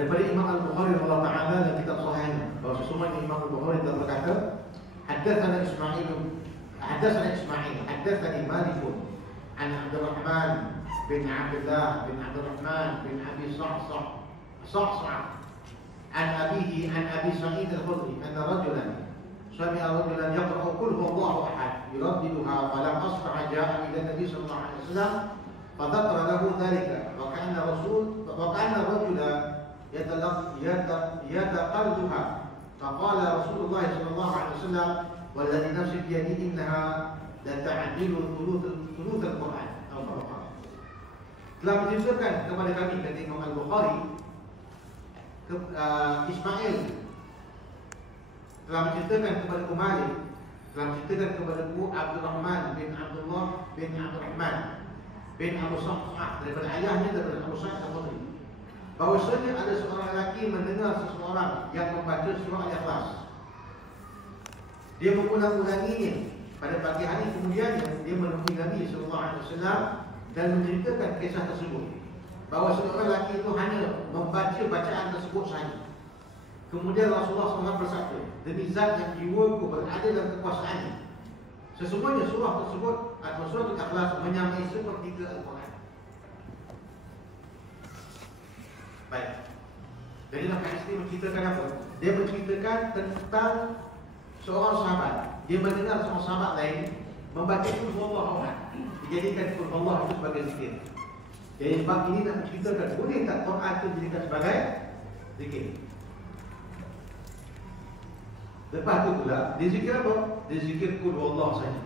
daripada Imam Al-Bukhari radhiyallahu ta'ala dan kitab sahihnya, bahawa sesungguhnya Imam Al-Bukhari telah berkata, haddatsana Ismail, haddatsani Malik an Abdurrahman bin Abdullah bin Abdurrahman bin Abi Sa'sa'ah an abihi an Abi Sa'id al-Khudri anna rajulan sami'a rajulan yaqra'u qul huwallahu ahad yuraddiduha falam asfa' ja'a ila Nabi sallallahu alaihi wasallam fadzakara lahu dhalika wa kana rajula yataqalluha faqala Rasulullah sallallahu alaihi wasallam walladhi nafsi biyadihi innaha la ta'dilu thuluth al-Qur'an. Telah menceritakan kepada kami dari Imam Al-Bukhari, Ismail telah menceritakan kepada Malik, telah menceritakan kepada Abdurrahman bin Abdullah bin Abdurrahman bin Abu Sa'sa'ah daripada ayahnya, daripada Abu Sa'id al-Khudri, bahwasanya ada seorang lelaki mendengar seseorang yang membaca surah Al-Ikhlas. Dia mengulang-ulanginya pada pagi hari, kemudiannya dia menemui Nabi sallallahu alaihi wasallam dan menceritakan kisah tersebut, bahawa seorang lelaki itu hanya membaca bacaan tersebut sahaja. Kemudian Rasulullah SAW bersabda, demi zat yang jiwaku berada dalam kekuasaannya, sesungguhnya surah tersebut atau surah Al-Ikhlas menyamai sepertiga Al-Quran. Baik. Jadi dalam hadis ini menceritakan apa? Dia menceritakan tentang seorang sahabat. Dia mendengar seorang sahabat lain membaca qul huwallahu ahad, dijadikan qul huwallahu itu sebagai zikir. Jadi bab ini nak menceritakan boleh tak Quran itu dijadikan sebagai zikir. Lepas tu pula dia zikir apa? Dia zikir qul huwallahu saja.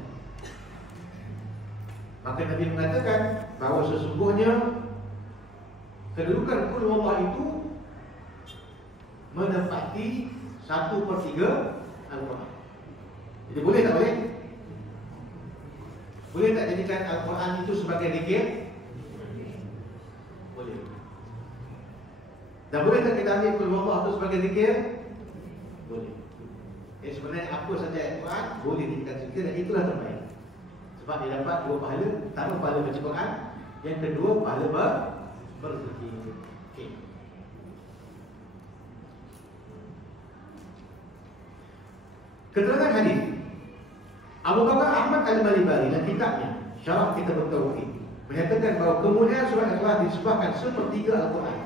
Maka Nabi mengatakan bahawa sesungguhnya kedudukan qul huwallahu itu menempati 1/3 Al-Quran. Jadi boleh tak boleh? Boleh tak jadikan Al-Quran itu sebagai zikir? Boleh. Dan boleh tak kita ambil qul huwallahu itu sebagai zikir? Boleh. Sebenarnya apa saja Al-Quran boleh dijadikan zikir, dan itulah terbaik. Sebab dia dapat dua pahala. Pertama pahala baca Quran, yang kedua pahala berzikir. Okay. Keterangan hadis Abu Bakar Ahmad Al-Malibari dalam kitabnya Syarah Kitab At-Tauhid menyatakan bahawa kemuliaan surah Al-Ikhlas disebabkan sepertiga Al-Quran.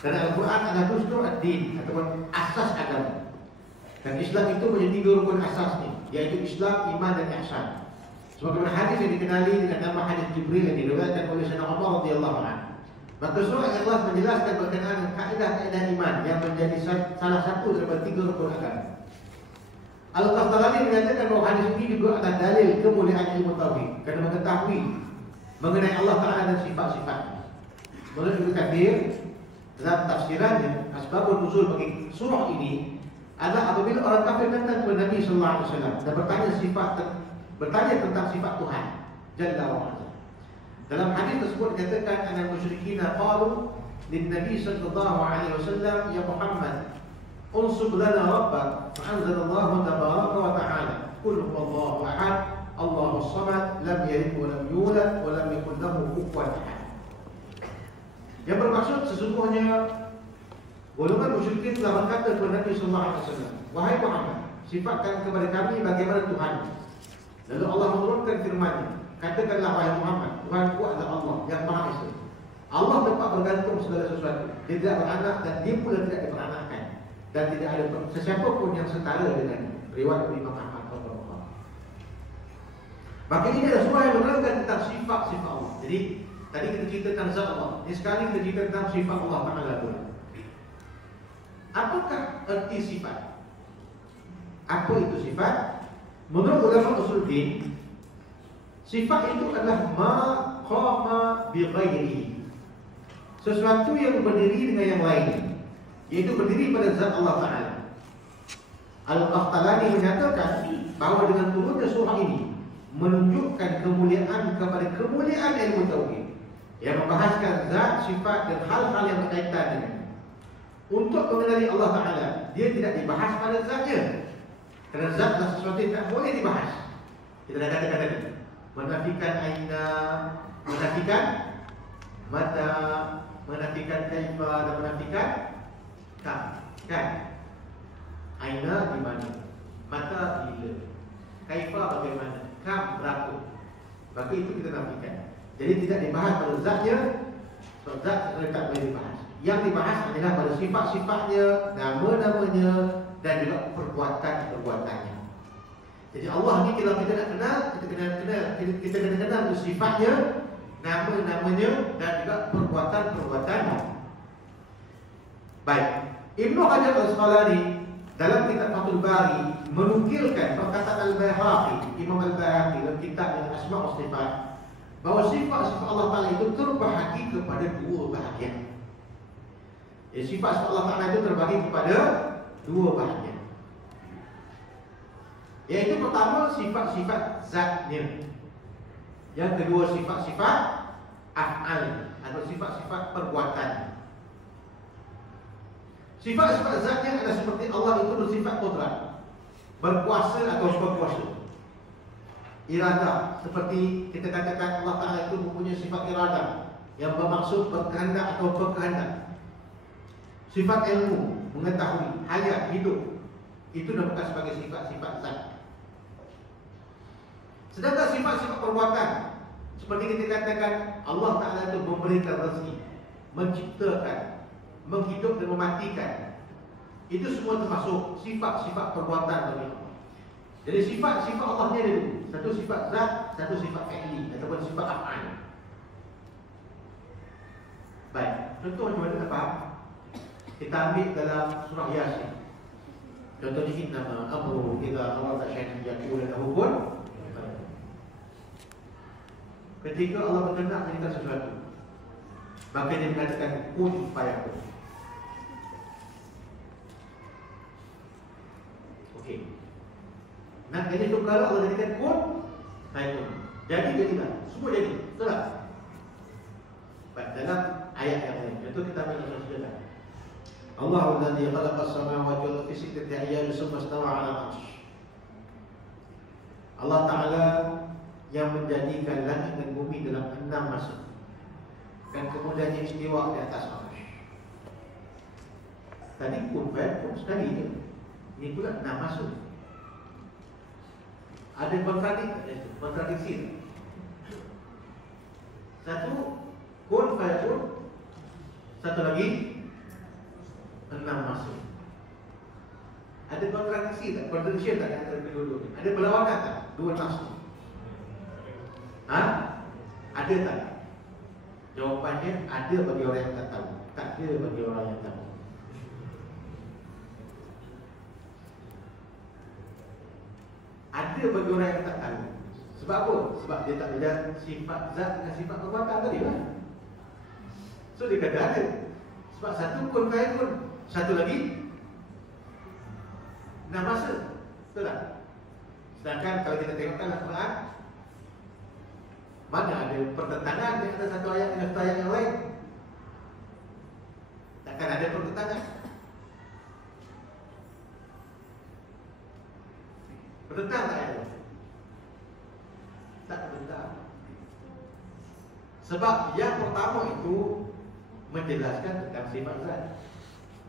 Dan Al-Quran adalah dustur ad-din ataupun asas agama. Dan Islam itu punya 3 rukun asasnya, iaitu Islam, iman dan ihsan. Sebagaimana hadis yang dikenali dengan nama hadis Jibril yang diriwayatkan oleh Sayyidina Umar radhiyallahu anhu. Maka surah Al-Ikhlas menjelaskan berkenaan dengan kaedah-kaedah iman yang menjadi salah satu daripada 3 rukun agama. Al-Qastalani menyatakan bahawa hadis ini juga adalah dalil kemuliaan ilmu tauhid kerana mengetahui mengenai Allah Ta'ala dan sifat-sifatnya. Menurut Ibnu Katsir dalam tafsirannya, asbabun nuzul bagi surah ini adalah apabila orang kafir datang kepada Nabi sallallahu alaihi wasallam dan bertanya tentang sifat Tuhan Jalla wa Ala. Dalam hadis tersebut dikatakan anal musyrikina qalu lin Nabi sallallahu alaihi wasallam, ya Muhammad, unsub lana rabbak, fa'anzalallahu tabaraka wa ta'ala, qul huwallahu ahad, Allahus samad, lam yalid wa lam yulad wa lam yakul lahu kufuwan ahad. Yang bermaksud sesungguhnya golongan musyrikin telah berkata kepada Nabi sallallahu alaihi wasallam, wahai Muhammad, sifatkan kepada kami bagaimana Tuhan. Lalu Allah menurunkan firman-Nya, katakanlah wahai Muhammad, Tuhanku adalah Allah yang Maha Esa. Allah tempat bergantung segala sesuatu. Dia tidak beranak dan dia pula tidak diperanakkan. Dan tidak ada sesiapa pun yang setara dengannya. Riwayat Imam Ahmad radhiyallahu. Maka ini adalah surah yang menerangkan tentang sifat-sifat Allah. Jadi tadi kita cerita tentang zat Allah. Ini sekali kita cerita tentang sifat Allah Ta'ala. Apakah erti sifat? Apa itu sifat? Menurut ulama usuluddin, sifat itu adalah ma qama bi ghairihi, sesuatu yang berdiri dengan yang lain, yaitu berdiri pada zat Allah Ta'ala. Al-Qastalani menyatakan bahawa dengan turunnya surah ini menunjukkan kemuliaan kepada kemuliaan ilmu tauhid yang membahaskan zat, sifat dan hal-hal yang berkaitan dengan. Untuk mengenali Allah Ta'ala, dia tidak dibahas pada zatnya, kerana zat adalah sesuatu yang tak boleh dibahas. Kita dah kata-kata menafikan aina, menafikan mata, menafikan kaifa dan menafikan kam. Kan? Aina di mana? Mata bila? Kaifa bagaimana? Kam berapa? Maka itu kita nafikan. Jadi tidak dibahas pada zatnya. Sebab zat tak boleh dibahas. Yang dibahas adalah pada sifat-sifatnya, nama-namanya dan juga perbuatan-perbuatannya. Jadi Allah ni kalau kita nak kenal, kita kena kenal sifatnya, nama-namanya dan juga perbuatan-perbuatannya. Baik, Ibnu Hajar Al-Asqalani dalam kitab Fathul Bari menukilkan perkataan Al-Baihaqi, Imam Al-Baihaqi dalam kitabnya Asma' wa Sifat, bahawa sifat-sifat Allah Ta'ala itu terbahagi kepada dua bahagian. Sifat-sifat Allah Ta'ala itu terbahagi kepada dua bahagian. Yaitu pertama sifat-sifat zatnya. Yang kedua sifat-sifat af'al atau sifat-sifat perbuatan. Sifat-sifat zatnya adalah seperti Allah itu bersifat qudrat, berkuasa atau berkuasa. Iradah, seperti kita katakan Allah Ta'ala itu mempunyai sifat iradah yang bermaksud berkehendak atau berkehendak. Sifat ilmu, mengetahui, hayat, hidup, itu dinamakan sebagai sifat-sifat zat. Sedangkan sifat-sifat perbuatan, seperti kita katakan Allah Ta'ala itu memberikan rezeki, menciptakan, menghidup dan mematikan. Itu semua termasuk sifat-sifat perbuatan bagi Allah. Jadi sifat-sifat Allah ni ada dua. Satu sifat zat, satu sifat fi'li ataupun sifat af'al. Baik, contoh macam mana nak faham? Kita ambil dalam surah Yasin. Contohnya innama amru idza arada syai'an yaqulu lahu kun. Ketika Allah berkehendak menjadikan sesuatu, maka dia mengatakan kun fayakun. Okey. Nak jadi tukar Allah jadikan kun fayakun. Jadilah. Semua jadi. Betul tak? Baik, dalam ayat yang lain. Contoh kita ambil dalam surah Allahu alladhi khalaqa as-samawati wal arda fi sittati ayyamin thumma istawa 'ala al-'arsy. Allah Ta'ala yang menjadikan langit dan bumi dalam 6 masa dan kemudian istiwa di atas arsy. Tadi kun fayakun sekali je. Ini pula 6 masa. Ada kontradiksi. Satu kun fayakun, satu lagi 6 masa. Ada kontradiksi tak? Kontradiksi tak antara kedua-dua? Ada perlawanan tak? Dua nafsu. Ada tak? Jawapannya ada bagi orang yang tak tahu. Tak ada bagi orang yang tahu. Ada bagi orang yang tak tahu. Sebab apa? Sebab dia tak belajar sifat zat dengan sifat perbuatan tadi lah. So dia kata ada. Sebab satu kun fayakun, satu lagi 6 masa. Betul tak? Sedangkan kalau kita tengok dalam Al-Quran, mana ada pertentangan di antara satu ayat dengan satu ayat yang lain? Takkan ada pertentangan. Bertentang tak ayat? Tak bertentang. Sebab yang pertama itu menjelaskan tentang sifat zat.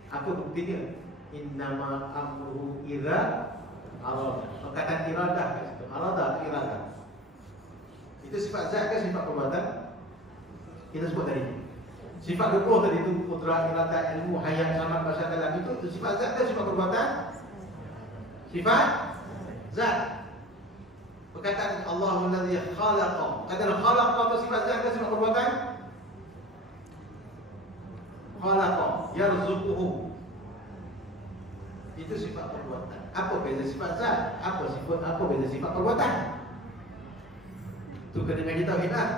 Apa buktinya? Innama amruhu idza arada. Perkataan iradah kat situ. Arada atau iradah. Itu sifat zat ke sifat perbuatan? Kita sebut tadi. Sifat 20 tadi itu qudrat, iradah, ilmu, hayat, samad, bahasa kalam itu sifat zat ke sifat perbuatan? Sifat zat. Perkataan Allahu alladhi khalaqa. Kata khalaqa itu sifat zat ke sifat perbuatan? Khalaqa yarzuquhu. Itu sifat perbuatan. Apa beza sifat zat? Apa beza sifat perbuatan? Itu kena ngaji tauhid lah.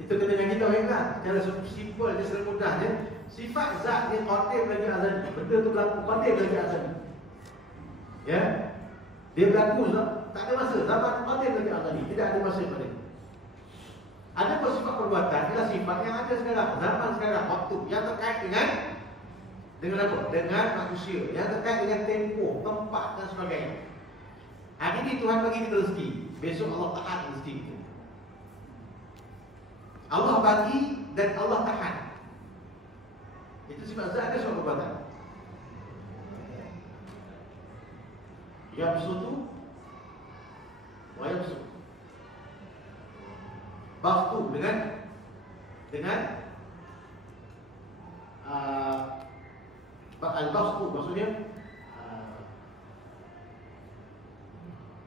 Itu kena ngaji tauhid lah. Secara simpel dia, secara mudah dia. Sifat zat dia qadim lagi azali. Benda tu berlaku qadim lagi azali. Ya. Dia berlaku tak ada masa. Zaman qadim lagi azali. Tidak ada masa pada dia. Ada pun sifat perbuatan adalah sifat yang ada sekarang, zaman sekarang, waktu yang terkait dengan apa? Dengan manusia, yang terkait dengan tempoh, tempat dan sebagainya. Hari ini Tuhan bagi kita rezeki, besok Allah taat rezeki kita. Allah bagi dan Allah tahan. Itu sifat zat, ada sifat perbuatan. Yabsutu wa yabsut. Bastu dengan al-bastu maksudnya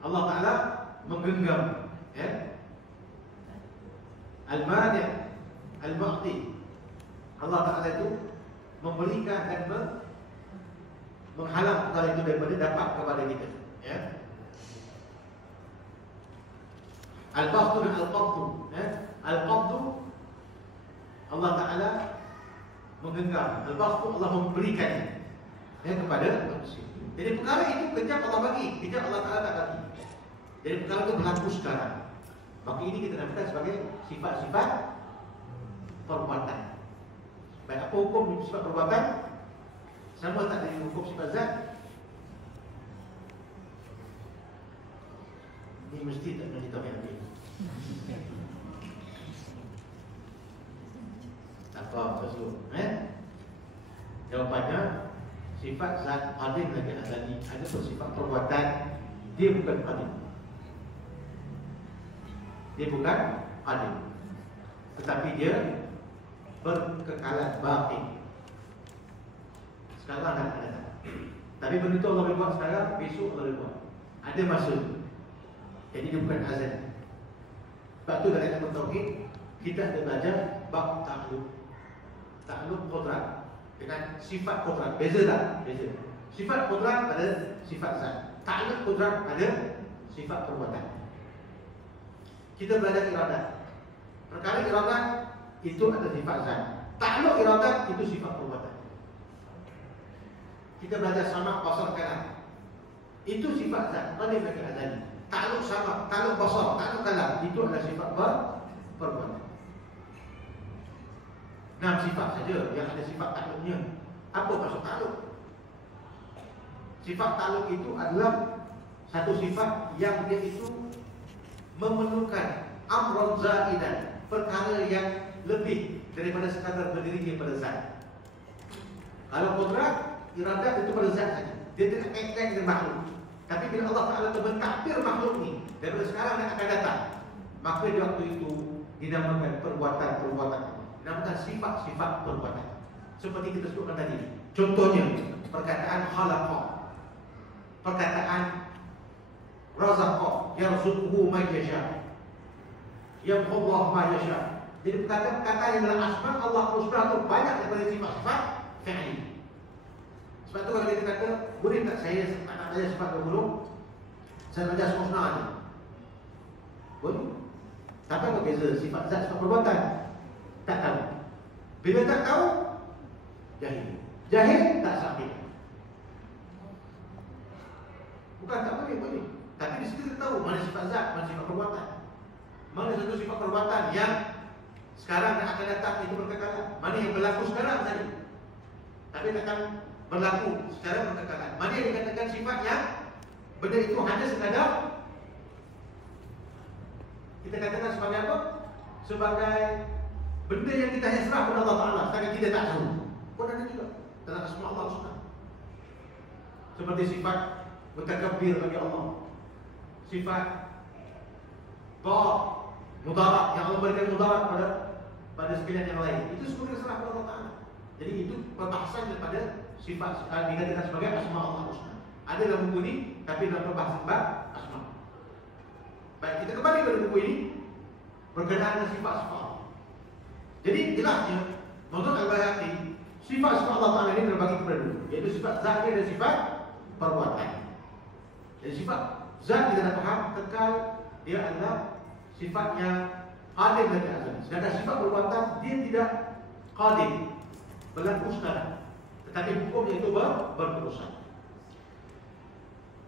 Allah Ta'ala menggenggam, ya. Al-mani' al-mu'ti, Allah Ta'ala itu memberikan dan menghalang perkara itu daripada dapat kepada kita, ya. Al-bastu dan al-qabdu, ya. Al-qabdu Allah Ta'ala menggenggam, al-bastu Allah memberikan, ya, kepada manusia. Jadi perkara itu kejap Allah bagi, kejap Allah Ta'ala tak bagi. Jadi perkara itu berlaku sekarang. Maka ini kita namakan sebagai sifat-sifat perbuatan. Baik, apa hukum sifat perbuatan? Sama tak dari hukum sifat zat? Ini mesti tak nak tahu yang ini. Tak apa, sesuatu. Jawapannya, sifat zat qadim lagi azali. Ada sifat perbuatan, dia bukan qadim. Dia bukan qadim, tetapi dia berkekalan baqi. Sekarang tak ada. Tapi benda itu Allah boleh buat sekarang, besok Allah boleh buat. Ada masa. Jadi dia bukan azali. Sebab tu dalam ilmu tauhid kita ada belajar bab ta'alluq. Ta'alluq qudrat dengan sifat qudrat. Beza tak? Beza. Sifat qudrat pada sifat zat. Ta'alluq qudrat pada sifat perbuatan. Kita belajar iradat. Perkara iradat itu ada sifat zat. Ta'alluq iradat itu sifat perbuatan. Kita belajar sama basar kalam. Itu sifat zat. Qadim lagi azali. Ta'alluq sama, ta'alluq basar, ta'alluq kalam itu adalah sifat perbuatan. 6 sifat saja yang ada sifat ta'alluqnya. Apa maksud ta'alluq? Sifat ta'alluq itu adalah satu sifat yang dia itu memerlukan amrun zaidan, perkara yang lebih daripada sekadar berdirinya pada zat. Kalau qudrat, iradat itu pada zat saja. Dia tidak kait-kait dengan makhluk. Tapi bila Allah Ta'ala mentakdir makhluk ni daripada sekarang dan akan datang, maka di waktu itu dinamakan perbuatan-perbuatan, dinamakan sifat-sifat perbuatan. Seperti kita sebutkan tadi. Contohnya perkataan khalaqa, perkataan razaqa, yarzuquhu man yasha, yamhullahu ma yasha. Jadi perkataan yang dalam asma Allah Subhanahu banyak daripada sifat-sifat fi'li. Sebab tu kalau kita kata, boleh tak saya nak belajar sifat 20? Saya belajar husna ni. Boleh. Tapi apa beza sifat zat sifat perbuatan? Tak tahu. Bila tak tahu, jahil. Jahil tak sahih. Bukan tak boleh. Tapi di situ kita tahu mana sifat zat, mana sifat perbuatan. Mana satu sifat perbuatan yang sekarang dan akan datang itu berkekalan. Mana yang berlaku sekarang tadi, tapi akan berlaku secara berkekalan. Mana yang dikatakan sifat yang benda itu hanya sekadar kita katakan sebagai apa? Sebagai benda yang kita hasrah kepada Allah Ta'ala, sedangkan kita tak tahu. Pun ada juga dalam asma Allah Subhanahu. Seperti sifat mutakabbir bagi Allah, sifat mudarat yang Allah berikan mudarat pada sekalian yang lain, itu semuanya serah kepada Allah Ta'ala. Jadi itu perbahasan daripada sifat dikatakan sebagai asma Allah Subhanahu. Ada dalam buku ini, tapi dalam perbahasan bab asma. Baik, kita kembali kepada buku ini berkenaan dengan sifat-sifat Allah. Jadi jelasnya menurut Al-Bayhaqi, sifat-sifat Allah Ta'ala ini terbagi kepada dua, iaitu sifat zat dan sifat perbuatan. Jadi sifat zat kita dah faham, kekal, dia adalah sifat yang qadim lagi azali. Sedangkan sifat perbuatan dia tidak qadim, berlaku sekarang, tetapi hukumnya itu berterusan.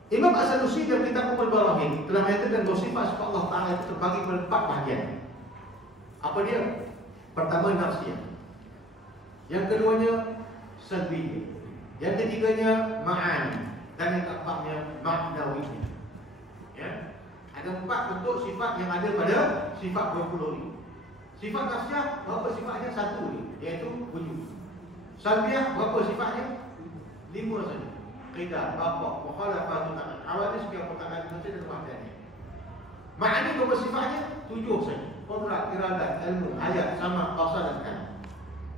Imam As-Sanusi dalam kitab Ummul Barahin telah menyatakan bahawa sifat-sifat Allah Ta'ala itu terbagi kepada 4 bahagian. Apa dia? Pertama, nafsiyah. Yang keduanya, salbiyah. Yang ketiganya, ma'ani. Dan yang keempatnya, ma'nawiyah. Ya? Ada 4 bentuk sifat yang ada pada sifat 20 ini. Sifat nafsiyah berapa sifatnya? Satu ni, iaitu wujud. Salbiyah berapa sifatnya? 5 saja. Qida, bapak, mukhalafah, ta'at, awadis, sekian perkataan manusia dan wahdanya. Ma'ani berapa sifatnya? 7 saja. Qudrat, iradat, ilmu, hayat, sama, qasar dan kan.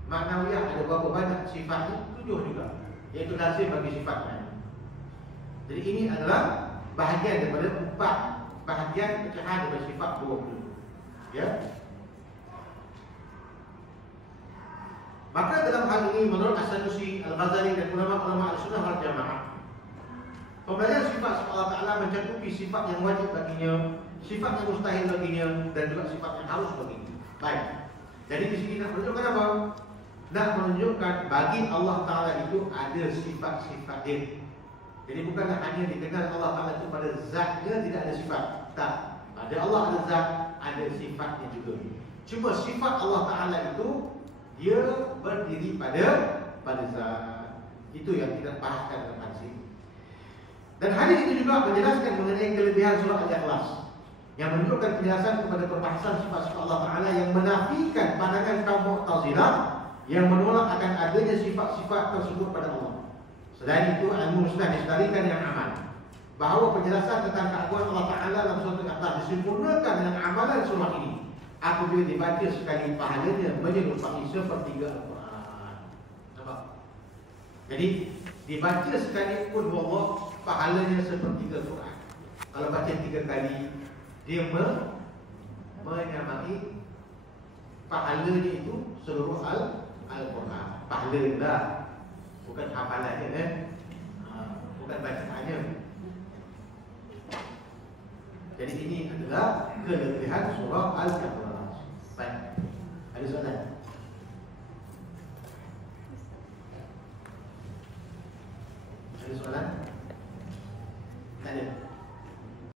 Ma'nawiyah ada berapa banyak sifatnya? 7 juga, iaitu lazim bagi sifatnya. Jadi ini adalah bahagian daripada 4 bahagian pecahan daripada sifat 20. Ya. Maka dalam hal ini menurut As-Sanusi, Al-Ghazali dan ulama-ulama Al-Sunnah wal Jamaah, pembelajaran sifat Allah Ta'ala mencakupi sifat yang wajib baginya, sifat yang mustahil baginya, dan juga sifat yang harus baginya. Baik. Jadi di sini nak menunjukkan apa? Nak menunjukkan bagi Allah Ta'ala itu ada sifat-sifat dia. Jadi bukanlah hanya dikenal Allah Ta'ala itu pada zatnya tidak ada sifat. Tak. Pada Allah ada zat, ada sifatnya juga. Cuma sifat Allah Ta'ala itu dia berdiri pada zat. Itu yang kita bahaskan dalam hadis ini. Dan hadis itu juga menjelaskan mengenai kelebihan surah Al-Ikhlas yang menunjukkan penjelasan kepada perbahasan sifat-sifat Allah Ta'ala yang menafikan pandangan kaum Mu'tazilah yang menolak akan adanya sifat-sifat tersebut pada Allah. Selain itu, ilmu sudah disedarikan yang aman bahawa penjelasan tentang keagungan Allah Ta'ala dalam surah Al-Ikhlas disempurnakan dengan amalan surah ini apabila dibaca sekali pahalanya menyerupai sepertiga Al-Quran. Nampak? Jadi dibaca sekali pun Allah pahalanya sepertiga Al-Quran. Kalau baca 3 kali dia menyamai pahalanya itu seluruh Al-Quran. Pahala lah, bukan hafalannya, bukan bacaannya. Jadi ini adalah kelebihan surah Al-Ikhlas. Baik. Ada soalan? Ada soalan?